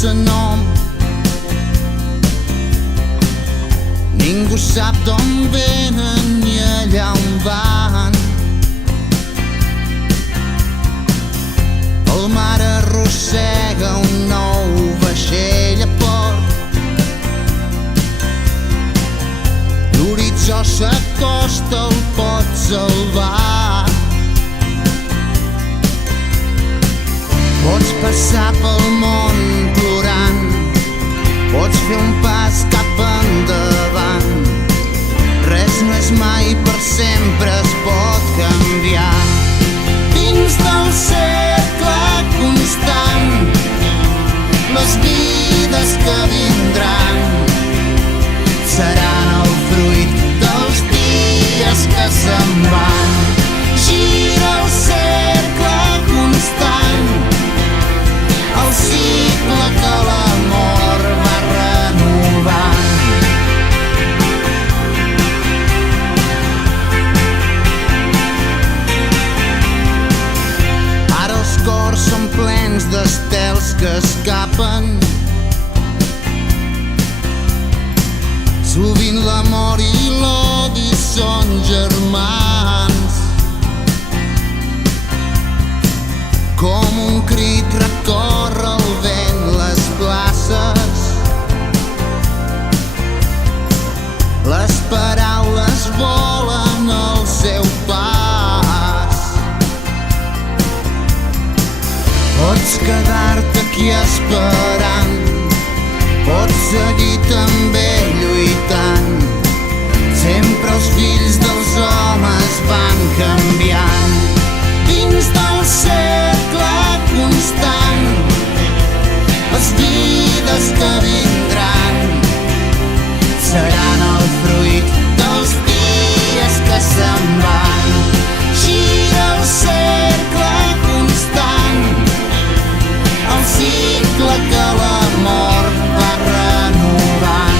sense nom. Ningú sap d'on venen ni allà on van. El mar arrossega un nou vaixell a port. L'horitzó s'acosta, el pot salvar. Pots passar pel món plorant, pots fer un pas cap endavant. Res no és mai per sempre, es pot canviar. Dins del cercle constant, les vides que vindran seran el fruit dels dies que se'n van. Gira el cercle constant, el cicle que l'amor va renovant. Ara els cors són plens d'estels que escapen. Sovint l'amor i l'odi són germans. Com un crit recorre el vent les places. Les paraules volen al seu pas. Pots quedar-te aquí esperant, pots seguir també lluitant. Sempre els fills dels homes van canviant. Dins del cercle constant, les vides que vindran seran el fruit dels dies que se'n van. Gira el cercle constant, el cicle que l'amor va renovant.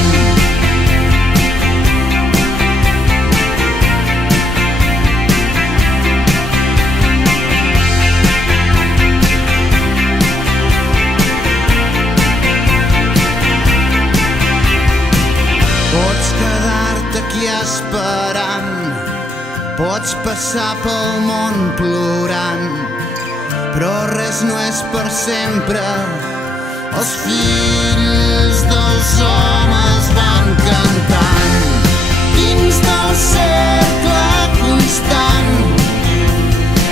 Pots quedar-te aquí esperant, pots passar pel món plorant, però res no és per sempre. Els fills dels homes van cantant. Dins del cercle constant,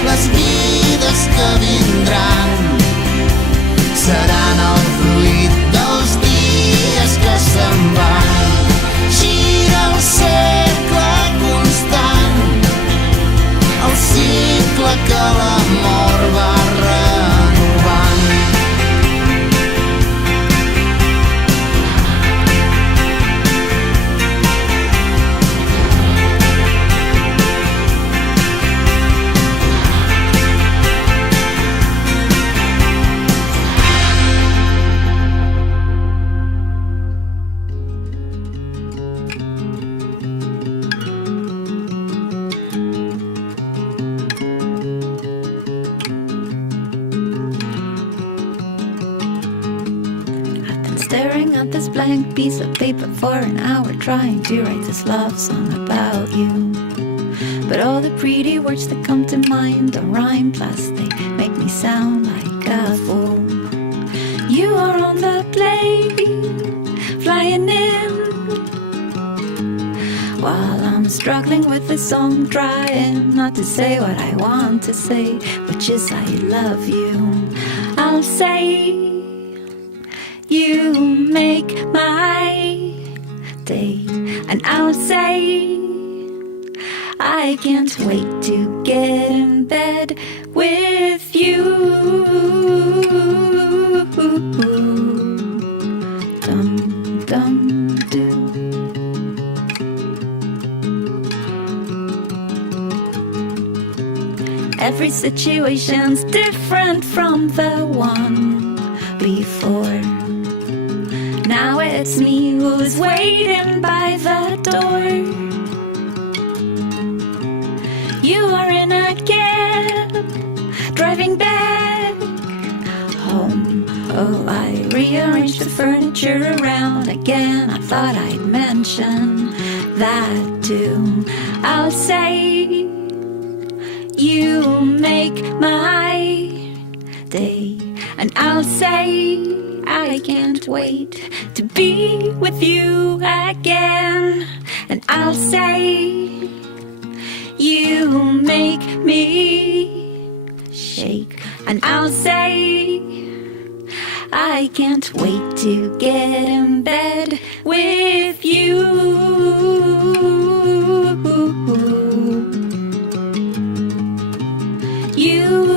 les vides que vindran seran el fruit dels dies que se'n van. Gira el cercle constant, el cicle que l'amor va renovant. Staring at this blank piece of paper for an hour, trying to write this love song about you. But all the pretty words that come to mind don't rhyme, plus they make me sound like a fool. You are on the plane, flying in, while I'm struggling with this song, trying not to say what I want to say, which is I love you. I'll say you make my day, and I'll say I can't wait to get in bed with you. Dum dum do. Every situation's different from the one before. Now it's me who's waiting by the door. You are in a cab, driving back home Oh, I rearranged the furniture around again. I thought I'd mention that too. I'll say you make my day, and I'll say I can't wait to be with you again. And I'll say you make me shake, and I'll say I can't wait to get in bed with you. You